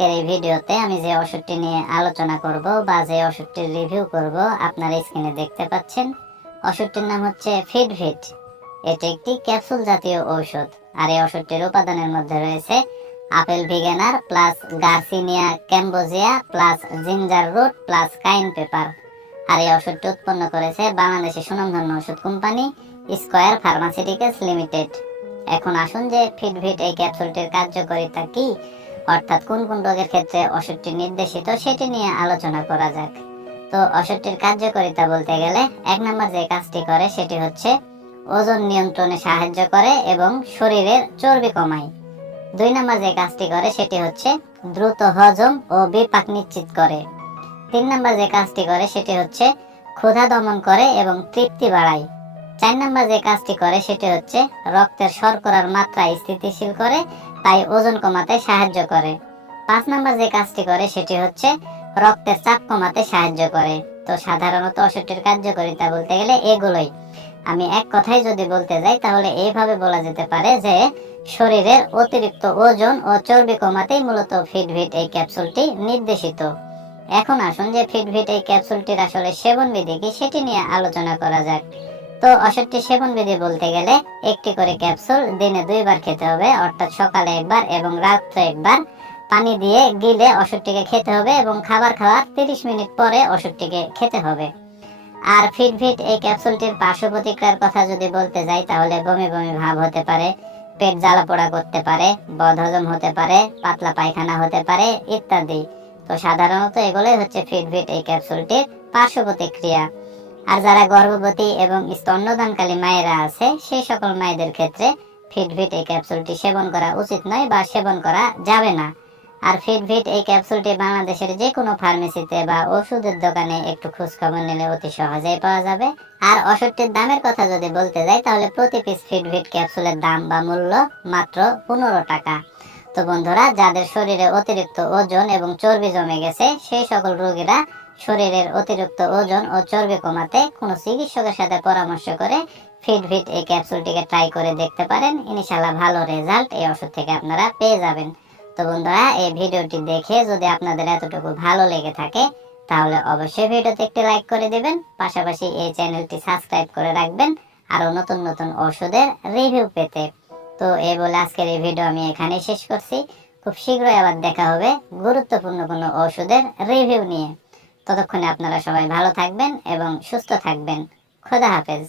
আজকের এই ভিডিওতে আমি যে ওষুধটি নিয়ে আলোচনা করব বা যে ওষুধটির রিভিউ করব, আপনারা স্ক্রিনে দেখতে পাচ্ছেন। ওষুধটির নাম হচ্ছে ফিডভিট এটি একটি ক্যাপসুল জাতীয় ঔষধ। আর এই ওষুধটির উপাদানের মধ্যে রয়েছে apple ভিগেনার plus garcinia cambogia plus ginger root plus cayenne pepper. আর এই ওষুধটি উৎপন্ন করেছে বাংলাদেশের সুনামধন্য ওষুধ কোম্পানি স্কয়ার ফার্মাসিউটিক্যালস লিমিটেড। এখন আসুন যে ফিডভিট এই ক্যাপসুলটির কার্যকারিতা কি অর্থাৎ কোন কোন রোগের ক্ষেত্রে ওষুধটি নির্দেশিত সেটি নিয়ে আলোচনা করা যাক। তো ওষুধটির কার্যকারিতা বলতে গেলে এক নম্বর যে কাজটি করে সেটি হচ্ছে ওজন নিয়ন্ত্রণে সাহায্য করে এবং শরীরের চর্বি কমায়। দুই নম্বর যে কাজটি করে সেটি হচ্ছে দ্রুত হজম ও বিপাক নিশ্চিত করে। তিন নম্বর যে কাজটি করে সেটি হচ্ছে ক্ষুধা দমন করে এবং তৃপ্তি বাড়ায়। চার নম্বর যে কাজটি করে সেটি হচ্ছে রক্তের শর্করার মাত্রা স্থিতিশীল করে, তাই ওজন কমাতে সাহায্য করে। পাঁচ নম্বর যে কাজটি করে সেটি হচ্ছে রক্তের চাপ কমাতে সাহায্য করে। তো সাধারণত ওষুধটির কার্যকারিতা বলতে গেলে এগুলোই। আমি এক কথায় যদি বলতে যাই, তাহলে এইভাবে বলা যেতে পারে যে শরীরের অতিরিক্ত ওজন ও চর্বি কমাতেই মূলত ফিটভিট এই ক্যাপসুলটি নির্দেশিত। এখন আসুন যে ফিডভিট এই ক্যাপসুলটির আসলে সেবন বিধি কি, সেটি নিয়ে আলোচনা করা যাক। তো ওষুধটি সেবন বিধি বলতে গেলে একটি করে ক্যাপসুল দিনে দুইবার খেতে হবে, অর্থাৎ সকালে একবার এবং রাত্রে একবার। পানি দিয়ে গিলে ওষুধটিকে খেতে হবে এবং খাবার খাওয়ার তিরিশ মিনিট পরে ওষুধটিকে খেতে হবে। আর ফিটভিট এই ক্যাপসুলটির পার্শ্ব প্রতিক্রিয়ার কথা যদি বলতে যাই, তাহলে বমি বমি ভাব হতে পারে, পেট জ্বালা পোড়া করতে পারে বদহজম হতে পারে, পাতলা পায়খানা হতে পারে ইত্যাদি। তো সাধারণত এগুলোই হচ্ছে ফিটভিট এই ক্যাপসুলটির পার্শ্ব প্রতিক্রিয়া। আর যারা গর্ভবতী এবং স্তন্যদানকালী মায়েরা আছে সেই সকল মায়েদের ক্ষেত্রে ফিটভিট এই ক্যাপসুলটি সেবন করা উচিত নয় বা সেবন করা যাবে না। আর ফিটভিট এই ক্যাপসুলটি বাংলাদেশের যে কোনো ফার্মেসিতে বা ওষুধের দোকানে একটু খোঁজ খবর নিলে অতি সহজেই পাওয়া যাবে। আর ওষুধটির দামের কথা যদি বলতে যাই, তাহলে প্রতি পিস ফিটভিট ক্যাপসুলের দাম বা মূল্য মাত্র পনেরো টাকা। তো বন্ধুরা, যাদের শরীরে অতিরিক্ত ওজন এবং চর্বি জমে গেছে, সেই সকল রোগীরা শরীরের অতিরিক্ত ওজন ও চর্বি কমাতে কোনো চিকিৎসকের সাথে পরামর্শ করে ফিটভিট এই ক্যাপসুলটিকে ট্রাই করে দেখতে পারেন। ইনশাল্লাহ ভালো রেজাল্ট এই ওষুধ থেকে আপনারা পেয়ে যাবেন। তো বন্ধুরা, এই ভিডিওটি দেখে যদি আপনাদের এতটুকু ভালো লেগে থাকে, তাহলে অবশ্যই ভিডিওতে একটি লাইক করে দিবেন। পাশাপাশি এই চ্যানেলটি সাবস্ক্রাইব করে রাখবেন আরও নতুন নতুন ওষুধের রিভিউ পেতে। তো এই বলে আজকের এই ভিডিও আমি এখানেই শেষ করছি। খুব শীঘ্রই আবার দেখা হবে গুরুত্বপূর্ণ কোনো ওষুধের রিভিউ নিয়ে। ততক্ষণে আপনারা সবাই ভালো থাকবেন এবং সুস্থ থাকবেন। খোদা হাফেজ।